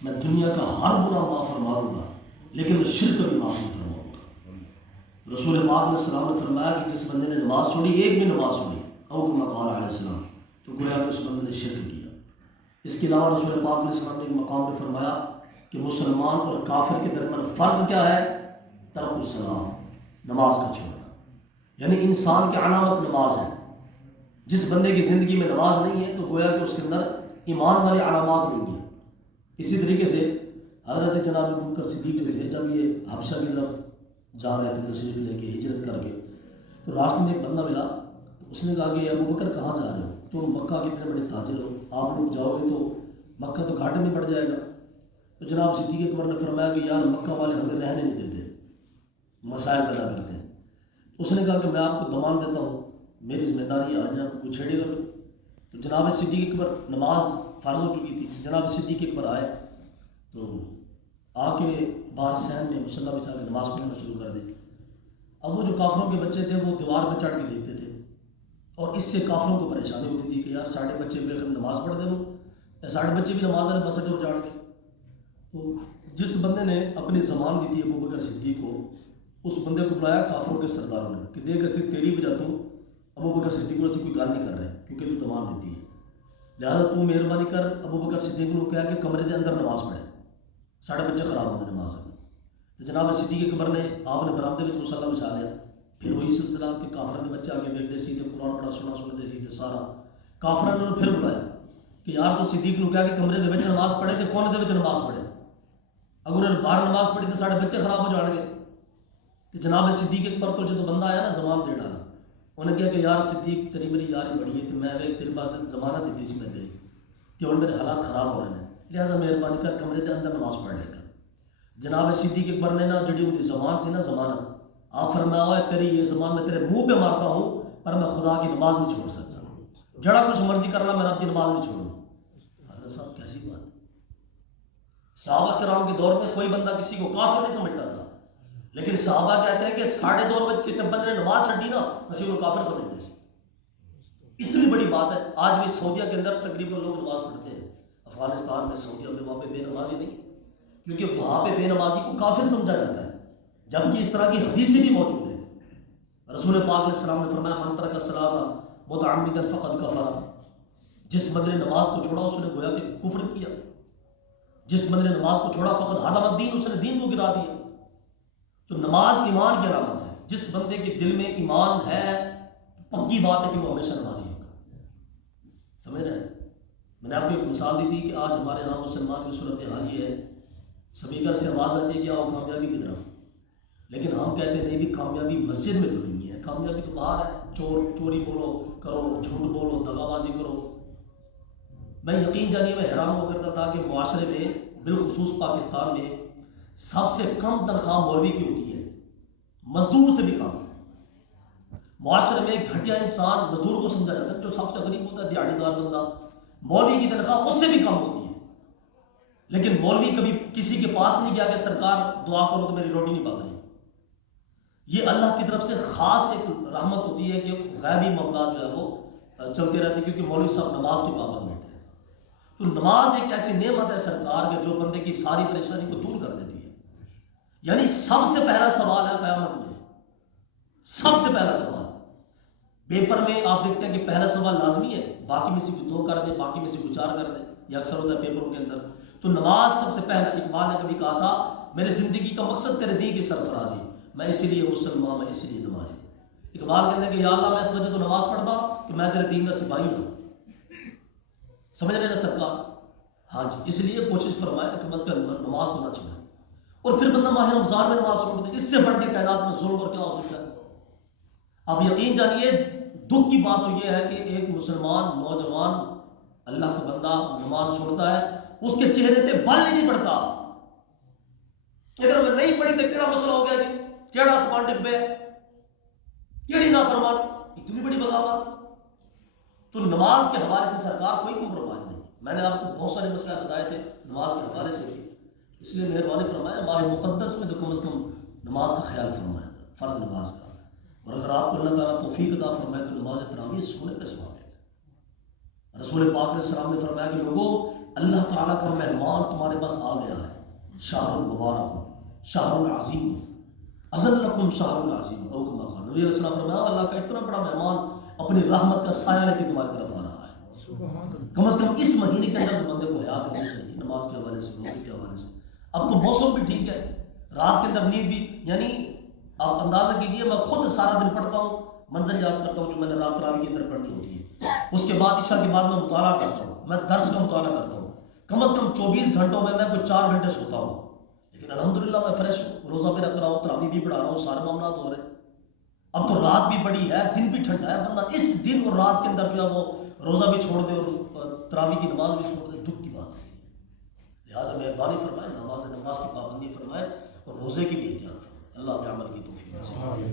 میں دنیا کا ہر گناہ معاف فرما دوں گا لیکن میں شرک بھی معاف نہیں فرماؤں گا۔ رسول پاک علیہ السلام نے فرمایا کہ جس بندے نے نماز چھوڑی، ایک بھی نماز چھوڑی، او کما قال علیہ السلام، تو گویا کہ اس بندے نے شرک کیا۔ اس کے علاوہ رسول پاک علیہ السلام نے ایک مقام میں فرمایا کہ مسلمان اور کافر کے درمیان فرق کیا ہے؟ ترک الصلاۃ، نماز کا چھوڑنا۔ یعنی انسان کی علامت نماز ہے۔ جس بندے کی زندگی میں نماز نہیں ہے تو گویا کہ اس کے اندر ایمان والی علامات نہیں ہیں۔ اسی طریقے سے حضرت جناب ابوبکر صدیق جو تھے، جب یہ حبشہ کی طرف جا رہے تھے تشریف لے کے، ہجرت کر کے، تو راستے میں ایک بندہ ملا، تو اس نے کہا کہ ابوبکر کہاں جا رہے ہو؟ تم مکہ کے اتنے بڑے تاجر ہو، آپ لوگ جاؤ گے تو مکہ تو گھاٹے میں پڑ جائے گا۔ تو جناب صدیق اکبر نے فرمایا کہ یار مکہ والے ہمیں رہنے نہیں دیتے، مسائل پیدا کرتے ہیں۔ اس نے کہا کہ میں آپ کو ضمان دیتا ہوں، میری ذمہ داری ہے، آج آپ کو چھیڑے گا۔ تو جناب صدیق اکبر، نماز فرض ہو چکی تھی، جناب صدیق اکبر آئے تو آ کے باہر سین میں مصلی بچھا کے نماز پڑھنا شروع کر دی۔ اب وہ جو کافروں کے بچے تھے وہ دیوار پہ چڑھ کے دیکھتے تھے، اور اس سے کافروں کو پریشانی ہوتی تھی کہ یار ساڑھے بچے بے خیر نماز پڑھ دے لوں، یا ساڑھے بچے بھی نماز والے بسٹے اجاڑ کے۔ تو جس بندے نے اپنی زبان دی تھی ابوبکر صدیق کو، اس بندے کو بلایا کافروں کے سرداروں نے کہ دیکھ اسے تیری وجہ تو ابوبکر صدیق سے کوئی گال نہیں کر رہے کیونکہ تو زبان دیتی ہے، لہٰذا تو مہربانی کر ابوبکر صدیق نے کہا کہ کمرے کے اندر نماز پڑھے، ساڑھے بچے خراب ہوتے نماز میں۔ تو جناب صدیق اکبر نے آپ نے برآمدے میں مصلی بچھا لیا۔ پھر وہی سلسلہ کہ کافروں کے بچے آگے بیٹھتے سیدھے قرآن پڑھا سنتے سیدھے سارا۔ کافروں نے پھر بلایا کہ یار تو صدیق نے کہا کہ کمرے دے وچ نماز پڑھے تو کونے دے وچ نماز پڑھے، اگر انہوں نے باہر نماز پڑھی تو ساڑھے بچے خراب ہو جان گے۔ تو جناب صدیق اکبر کو جو بندہ آیا نا زمان دے ڈالا، انہیں کہا کہ یار صدیق تیری میری یاری بڑی ہے، تو میں تیرے پاس زمانہ دیتی سی میں تیری، کہ اور میرے حالات خراب ہو رہے ہیں، لہٰذا مہربانی کر کمرے کے اندر نماز پڑھ لے گا۔ جناب صدیق اکبر نے نا جڑی ان کی زبان سی نا ضمانت، آپ فرمایا ہوا تیری یہ زبان میں تیرے منہ پہ مارتا ہوں پر میں خدا کی نماز نہیں چھوڑ سکتا، جڑا کچھ مرضی کر رہا میں رب کی نماز نہیں چھوڑوں۔ حضرت صاحب کیسی بات ہے! صحابہ کرام کے دور میں کوئی بندہ کسی کو کافر نہیں سمجھتا تھا، لیکن صحابہ کہتے ہیں کہ ساڑھے دور بج کسی بندے نے نماز چھڈی نا اسی کو کافر سمجھتے تھے۔ اتنی بڑی بات ہے۔ آج بھی سعودیہ کے اندر تقریباً لوگ نماز پڑھتے ہیں، افغانستان میں، سعودیہ میں، وہاں پہ بے نمازی نہیں، کیونکہ وہاں پہ بے نمازی کو کافر سمجھا جاتا ہے، جبکہ اس طرح کی حدیثیں بھی موجود ہیں۔ رسول پاک علیہ السلام نے فرمایا من ترک الصلاۃ متعمدا فقد کفر، جس بندے نے نماز کو چھوڑا اس نے گویا کہ کفر کیا، جس بندے نے نماز کو چھوڑا فقد ہدم الدین، اس نے دین کو گرا دیا۔ تو نماز ایمان کی علامت ہے، جس بندے کے دل میں ایمان ہے پکی بات ہے کہ وہ ہمیشہ نمازی ہوگا۔ سمجھ رہے ہیں؟ میں نے آپ کو ایک مثال دی تھی کہ آج ہمارے ہاں مسلمان کی صورت حال یہ ہے، سپیکر سے آواز آتی ہے کہ آؤ کامیابی کی طرف، لیکن ہم کہتے ہیں نہیں بھی کامیابی مسجد میں تو نہیں ہے، کامیابی تو باہر ہے، چوری بولو کرو، جھوٹ بولو، دغا بازی کرو۔ میں یقین جانیے میں حیران ہو کرتا تھا کہ معاشرے میں بالخصوص پاکستان میں سب سے کم تنخواہ مولوی کی ہوتی ہے، مزدور سے بھی کم۔ معاشرے میں گھٹیا انسان مزدور کو سمجھا جاتا ہے، جو سب سے غریب ہوتا ہے دیہڑی دار بندہ، مولوی کی تنخواہ اس سے بھی کم ہوتی ہے۔ لیکن مولوی کبھی کسی کے پاس نہیں گیا کہ سرکار دعا کرو تو میری روٹی نہیں پک رہی۔ یہ اللہ کی طرف سے خاص ایک رحمت ہوتی ہے کہ غیبی معاملات جو ہے وہ چلتے رہتے ہیں، کیونکہ مولوی صاحب نماز کے پابند ہوتے ہیں۔ تو نماز ایک ایسی نعمت ہے سرکار کے جو بندے کی ساری پریشانی کو دور کر دیتی ہے۔ یعنی سب سے پہلا سوال ہے قیامت میں، سب سے پہلا سوال پیپر میں آپ دیکھتے ہیں کہ پہلا سوال لازمی ہے، باقی میں سے کوئی 2 کر دے، باقی میں سے کوئی 4 کر دے، یہ اکثر ہوتا ہے پیپروں کے اندر۔ تو نماز سب سے پہلا، اقبال نے کبھی کہا تھا میرے زندگی کا مقصد تیرے دین کی سرفرازی، میں اسی لیے مسلمان، میں اسی لیے نمازی۔ اقبال کہتے ہیں کہ یا اللہ میں اس وجہ تو نماز پڑھتا ہوں کہ میں تیرے دین کا سپاہی ہوں۔ سمجھ رہے نا سرکار؟ ہاں جی، اس لیے کوشش فرمائے کہ کم از کم نماز تو نہ چھوڑے۔ اور پھر بندہ ماہ رمضان میں نماز چھوڑ دے، اس سے بڑھ کے کائنات میں ظلم اور کیا ہو سکتا ہے؟ اب یقین جانیے دکھ کی بات تو یہ ہے کہ ایک مسلمان نوجوان اللہ کا بندہ نماز چھوڑتا ہے، اس کے چہرے پہ بل ہی نہیں پڑتا کہ اگر میں نہیں پڑھی تو کیڑا مسئلہ ہو گیا جی، کیڑا آسمان ڈگ پہ، کیڑی نافرمان، اتنی بڑی بغاوت۔ تو نماز کے حوالے سے سرکار کوئی کمپرومائز نہیں۔ میں نے آپ کو بہت سارے مسائل بتائے تھے نماز کے حوالے سے بھی، اس لیے مہربانی فرمایا ماہ مقدس میں تو کم از کم نماز کا خیال فرمائے، فرض نماز کا۔ اور اگر آپ کو اللہ تعالیٰ توفیق عطا فرمائے تو نماز تراویح سونے پہ سواب ہے۔ رسول پاک علیہ السلام نے فرمایا کہ لوگوں اللہ تعالیٰ کا مہمان تمہارے پاس آ گیا ہے، شہر مبارک، شہر عظیم، اذلکم شہر عظیم، او کما قال نبی علیہ السلام فرمایا اللہ کا اتنا بڑا مہمان اپنی رحمت کا سایہ لے کے تمہاری طرف آ رہا ہے۔ کم از کم اس مہینے کے اندر بندے کو حیا کرنی چاہیے، نماز کے حوالے سے، روزے کے حوالے سے۔ اب تو موسم بھی ٹھیک ہے، رات کے اندر نیند بھی، یعنی آپ اندازہ کیجئے میں خود سارا دن پڑھتا ہوں، منظر یاد کرتا ہوں جو میں نے رات تراویح کے اندر پڑھنی ہوتی ہے، اس کے بعد عشاء کے بعد میں مطالعہ کرتا ہوں، میں درس کا مطالعہ کرتا ہوں، کم از کم 24 گھنٹوں میں کوئی 4 گھنٹے سوتا ہوں، لیکن الحمدللہ میں فریش ہوں، روزہ بھی رکھ رہا ہوں، تراویح بھی پڑھا رہا ہوں، سارے معاملات ہو رہے ہیں۔ اب تو رات بھی بڑی ہے، دن بھی ٹھنڈا ہے، بندہ اس دن اور رات کے اندر جو ہے وہ روزہ بھی چھوڑ دے اور تراویح کی نماز بھی چھوڑ دے، دکھ کی بات ہوتی ہے۔ لہٰذا مہربانی فرمائے، نماز کی پابندی فرمائے اور روزے کی بھی احتیاط فرمائے۔ اللہ ہمیں عمل کی توفیق نصیب فرمائے۔